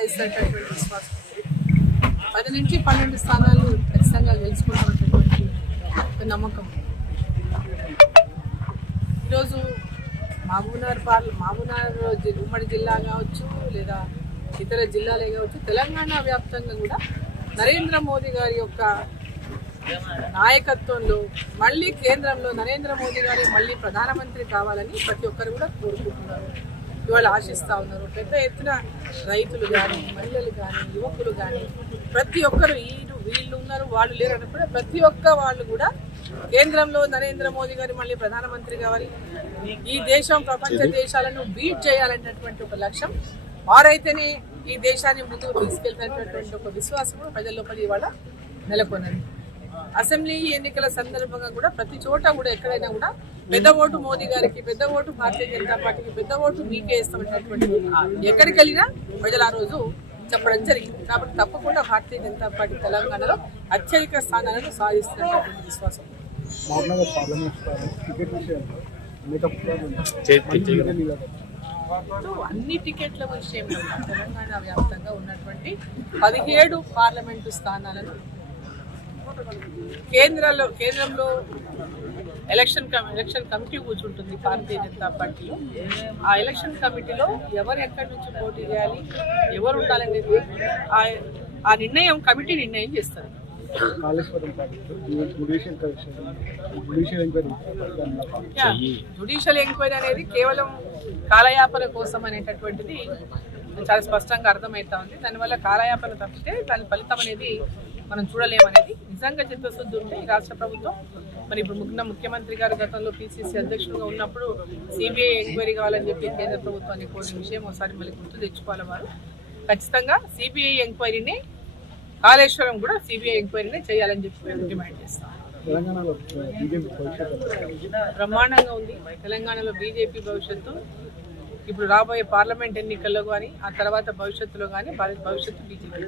సాధిస్తున్నటువంటి విశ్వాసం 10 నుంచి 12 స్థానాలు ఖచ్చితంగా గెలుచుకుంటున్నటువంటి ఒక నమ్మకం. ఈరోజు మహబూబ్నగర్ ఉమ్మడి జిల్లా కావచ్చు లేదా ఇతర జిల్లాలే కావచ్చు, తెలంగాణ వ్యాప్తంగా కూడా నరేంద్ర మోదీ గారి యొక్క నాయకత్వంలో మళ్ళీ కేంద్రంలో నరేంద్ర మోదీ గారి మళ్ళీ ప్రధానమంత్రి కావాలని ప్రతి ఒక్కరు కూడా కోరుకుంటున్నారు, ఇవాళ ఆశిస్తూ ఉన్నారు. పెద్ద ఎత్తున రైతులు కానీ, మహిళలు కానీ, యువకులు కానీ ప్రతి ఒక్కరు వీళ్ళు ఉన్నారు వాళ్ళు లేరు అన్నప్పుడు ప్రతి ఒక్క వాళ్ళు కూడా కేంద్రంలో నరేంద్ర మోదీ గారు మళ్ళీ ప్రధానమంత్రి కావాలి, ఈ దేశం ప్రపంచ దేశాలను బీట్ చేయాలనేటువంటి ఒక లక్ష్యం వారైతేనే ఈ దేశాన్ని ముందుకు తీసుకెళ్తున్నటువంటి ఒక విశ్వాసం కూడా ప్రజల లోపల ఇవాళ నెలకొన్నది. అసెంబ్లీ ఎన్నికల సందర్భంగా కూడా ప్రతి చోట కూడా ఎక్కడైనా కూడా పెద్ద ఓటు మోదీ గారికి, పెద్ద ఓటు భారతీయ జనతా పార్టీకి, పెద్ద ఓటు మీకే ఇస్తామన్నటువంటి ఎక్కడికి వెళ్ళినా ప్రజలు ఆ రోజు చెప్పడం జరిగింది. కాబట్టి తప్పకుండా భారతీయ జనతా పార్టీ తెలంగాణలో అత్యధిక స్థానాలను సాధిస్తున్నటువంటి విశ్వాసం. అన్ని టికెట్ల విషయంలో తెలంగాణ వ్యాప్తంగా ఉన్నటువంటి 17 పార్లమెంటు స్థానాలను కేంద్రంలో ఎలక్షన్ కమిటీ కూర్చుంటుంది భారతీయ జనతా పార్టీలో. ఆ ఎలక్షన్ కమిటీలో ఎవరు ఎక్కడి నుంచి పోటీ చేయాలి, ఎవరు ఉండాలనేది ఆ నిర్ణయం కమిటీ నిర్ణయం చేస్తారు. జ్యుడిషియల్ ఎంక్వైరీ అనేది కేవలం కాలయాపన కోసం అనేటటువంటిది చాలా స్పష్టంగా అర్థమవుతా ఉంది. దానివల్ల కాలయాపన తప్పితే దాని ఫలితం అనేది మనం చూడలేమనేది. నిజంగా చిత్తశుద్ధి ఉంటే ఈ రాష్ట్ర ప్రభుత్వం మరి ఇప్పుడు ముఖ్యమంత్రి గారు గతంలో పిసిసి అధ్యక్షులుగా ఉన్నప్పుడు సిబిఐ ఎంక్వైరీ కావాలని చెప్పి కేంద్ర ప్రభుత్వాన్ని కోరిన విషయం ఒకసారి మళ్ళీ గుర్తు తెచ్చుకోవాలి. వారు ఖచ్చితంగా సిబిఐ ఎంక్వైరీని, కాళేశ్వరం కూడా సిబిఐ ఎంక్వైరీనే చేయాలని చెప్పి మేము డిమాండ్ చేస్తాం. బ్రహ్మాండంగా ఉంది తెలంగాణలో బీజేపీ భవిష్యత్తు. ఇప్పుడు రాబోయే పార్లమెంట్ ఎన్నికల్లో కానీ ఆ తర్వాత భవిష్యత్తులో కానీ భవిష్యత్తు బీజేపీ.